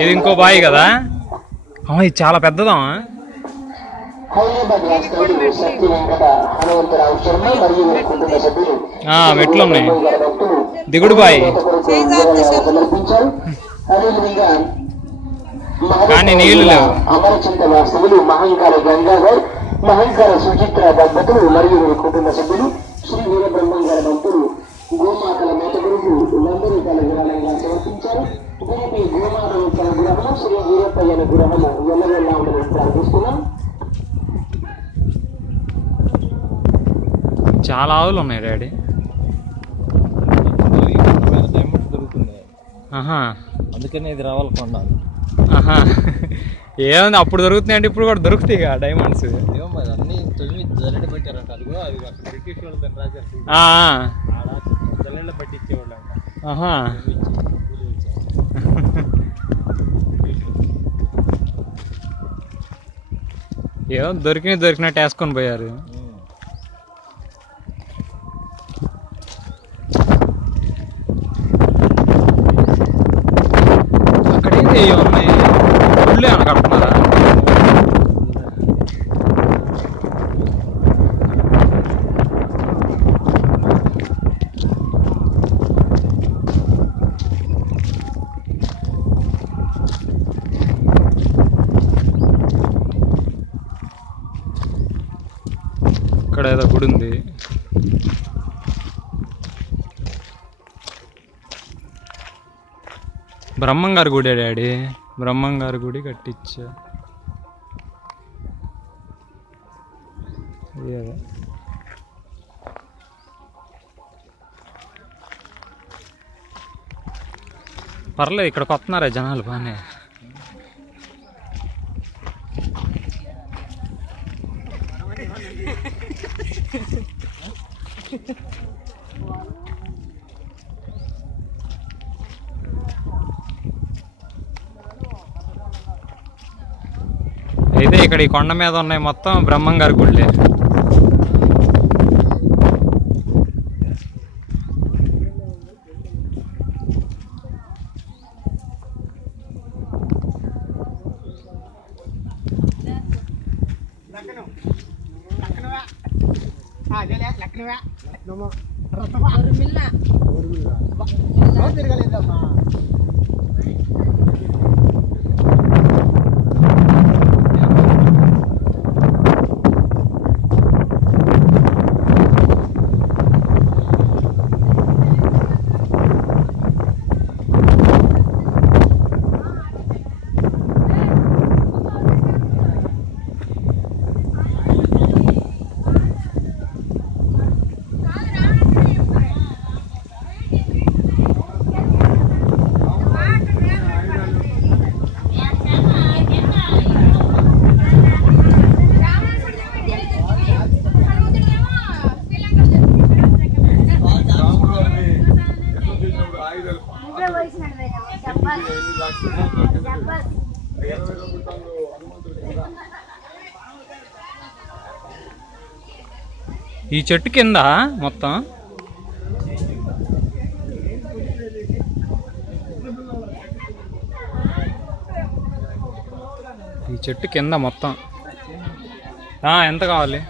ఇది ఇంకో బావి కదా ఇది చాలా పెద్దదా హైదరాబాద్ మెట్లు ఉన్నాయి. దిగుడు బాయి కానీ నీళ్ళు లేవు. అమరచింత వాస్తవులు మహంకార గంగాధర్ మహంకార సుచిత్ర దంపతులు మరియు వీరి కుటుంబ సభ్యులు శ్రీ వీరబ్రహ్మం గారి భక్తులు గోమాతల మేత గురువు నందరి తల దీనికి గోమాత యొక్క విగ్రహము శ్రీ వీరప్పయ్య విగ్రహము ఎల్లవెల్లా ఉండాలని ప్రార్థిస్తున్నాం చాలా ఆవులు ఉన్నాయి డాడీ. డైమండ్స్ దొరుకుతుంది ఆహా. అందుకనే ఇది రావాలి కొండ ఏముంది అప్పుడు దొరుకుతున్నాయి అంటే ఇప్పుడు కూడా దొరుకుతాయి కదా డైమండ్స్ ఏమో మరి అన్ని తొమ్మిది జల్లెడ పెట్టారంట. అది కూడా అది అక్కడ బ్రిటిష్ వాళ్ళు జల్లెడ పట్టించేవాళ్ళు అంట ఆహా ఏదో దొరికిన దొరికినట్టు వేసుకొని పోయారు. అక్కడ ఏంటి ఉన్నాయి గుళ్ళు ఏమైనా అక్కడ ఇక్కడ ఏదో గుడి ఉంది. బ్రహ్మంగారి గుడి డాడీ. బ్రహ్మంగారి గుడి కట్టించా. పర్లేదు ఇక్కడికి వస్తున్నారా జనాలు బాగానే అయితే ఇక్కడ ఈ కొండ మీద ఉన్నాయి మొత్తం బ్రహ్మంగారి గుళ్ళే. ఈ చెట్టు కింద మొత్తం? ఈ చెట్టు కింద మొత్తం. ఎంత కావాలి?